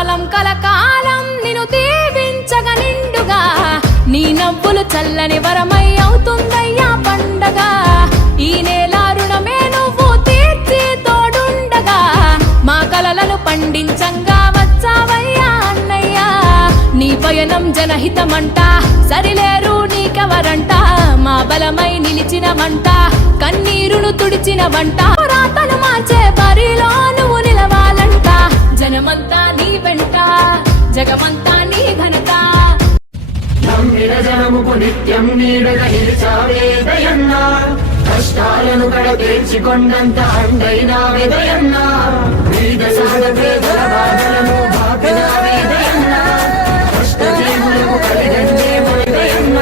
కలకాలం కలకాలం నిన్ను దీవించగ నిండుగా. నీ నవ్వులు చల్లని వరమై అవుతుందయ్యా పండగ. ఈ నేల రుణమే నువ్వు తీర్చి తోడుండగా. మా కలలను పండించంగా వచ్చావయ్యా అన్నయ్యా. నీ పయనం జనహితమంట సరిలేరు నీకెవరంట. మా బలమై నిలిచిన వంట కన్నీరును తుడిచిన వంట రాతను మార్చే బరిలో నమ్మిన నిత్యం నీడగ నిలిచావే దయన్న కష్టాలను కడతీర్చికొన్నంత అండైనా వేదయన్న. వీద సాధ పేదల బాధలను వేదయన్నా. దయన్న కష్టజీవులకు కలిగండే దయన్న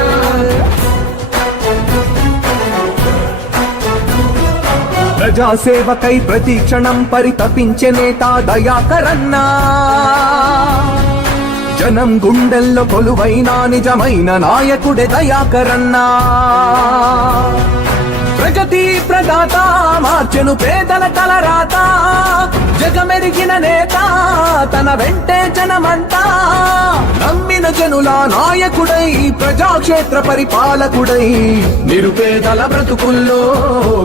ప్రజాసేవకై ప్రతి క్షణం పరితపించే నేత దయాకరన్నా. జనం గుండెల్లో కొలువైన నిజమైన నాయకుడే దయాకరన్నా. ప్రగతి ప్రదాత మార్చెను పేదల తలరాత. జగమెరిగిన నేత తన వెంటే జనమంతా. నమ్మిన జనుల నాయకుడై ప్రజాక్షేత్ర పరిపాలకుడై. నిరుపేదల బ్రతుకుల్లో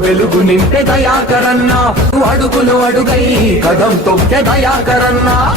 వెలుగు నింటే దయాకరన్నా. అడుగులు అడుగై కదం తొక్కే దయాకరన్నా.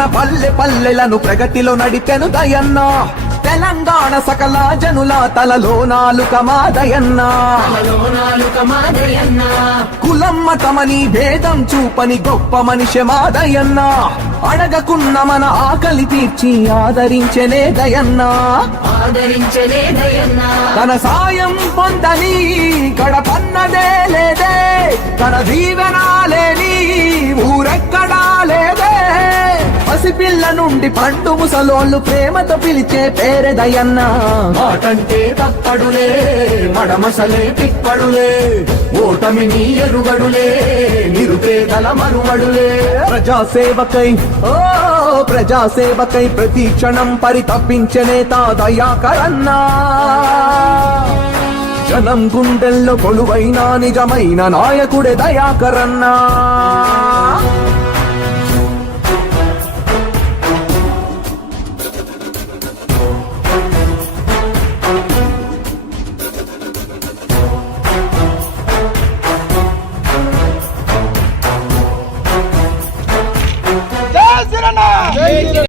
తన పల్లె పల్లెలను ప్రగతిలో నడిపెను దయన్న. తెలంగాణ సకల జనుల తలలో నాలుక మాదయన్న. కులం మతమని భేదం చూపని గొప్ప మనిషి మాదయన్న. అడగకున్న మన ఆకలి తీర్చి ఆదరించనే దయన్నా ఆదరించలే దయన్న. తన సాయం పొందని గడపన్నదే లేదే. తన దీవెన లేని పసిపిల్ల నుండి పండు ముసలోళ్ళు ప్రేమతో పిలిచే పేరే దయన్న మాటంటే తప్పడులే మడమసలే తిప్పడులే ఓటమిని ఎరుగడులే నిరుపేదల మరువడులే. ప్రజాసేవకై ఓ ప్రజాసేవకై ప్రతి క్షణం పరితపించే నేత దయాకరన్నా జనం గుండెల్లో కొలువైన నిజమైన నాయకుడే దయాకరన్నా.